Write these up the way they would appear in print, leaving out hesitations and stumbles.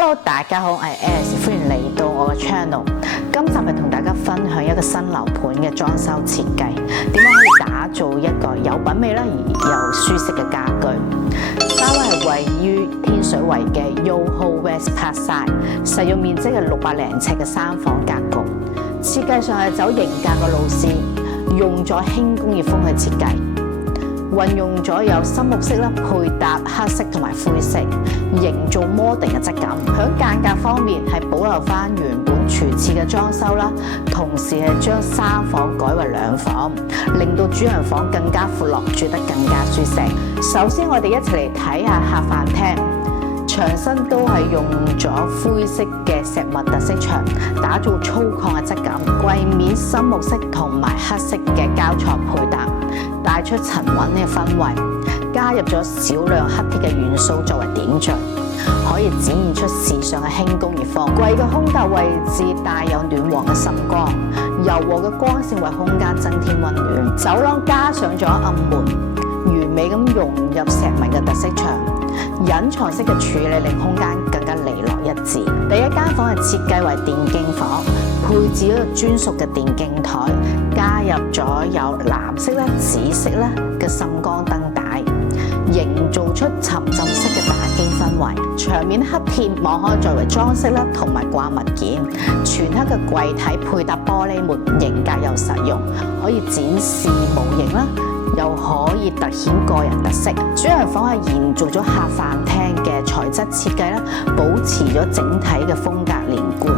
Hello， 大家好，我係 Alice， 歡迎嚟到我嘅 channel。今集係同大家分享一個新樓盤嘅裝修設計，點樣可以打造一個有品味啦而又舒適嘅家居。單位係位於天水圍嘅 YOHO West Parkside， 實用面積係600零尺嘅3房格局。設計上係走型格嘅路線，用咗輕工業風去設計。運用咗有深綠色啦，配搭黑色同埋灰色，營造 modern 嘅質感。響間隔方面係保留翻原本廚廁嘅裝修啦，同時係將3房改為2房，令到主人房更加闊落，住得更加舒適。首先我哋一齊嚟睇下客飯廳。牆身都係用咗灰色嘅石墨特色牆，打造粗獷嘅質感。櫃面深綠色同埋黑色嘅膠床配搭，帶出沉穩嘅氛圍。加入咗少量黑鐵嘅元素作為點綴，可以展現出時尚嘅輕工業風。櫃嘅空格位置帶有暖黃嘅滲光，柔和嘅光線為空間增添溫暖。走廊加上咗暗門，完美咁融入石紋嘅特色牆。隱藏式嘅處理令空間更加利落一致。第一間房係設計為電競房，配置一個專屬嘅電競台，加入咗有藍色啦、紫色啦嘅滲光燈帶，營造出沉浸式嘅打機氛圍。牆面黑鐵網可以作為裝飾啦，同埋掛物件。全黑嘅櫃體配搭玻璃門，型格又實用，可以展示模型啦。又可以凸顯個人特色。主人房係延續咗客飯廳嘅材質設計啦，保持咗整體嘅風格連貫。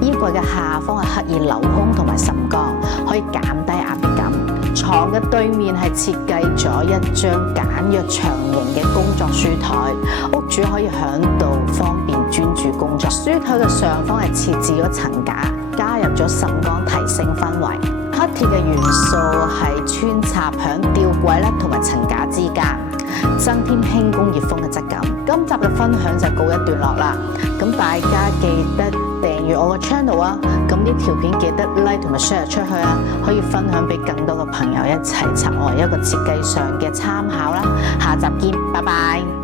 衣櫃嘅下方係刻意鏤空同埋滲光，可以減低壓迫感。床嘅對面係設計咗一張簡約長形嘅工作書台，屋主可以響度方便專注工作。書台嘅上方係設置咗層架，加入咗滲光提升氛圍。黑鐵嘅元素係穿插響吊櫃啦同埋層架之間，增添輕工業風嘅質感。今集嘅分享就告一段落啦，咁大家記得訂閱我個 channel 啊，咁呢條片記得 like 同埋 share 出去啊，可以分享俾更多嘅朋友一齊作為一個設計上嘅參考啦。下集見，拜拜。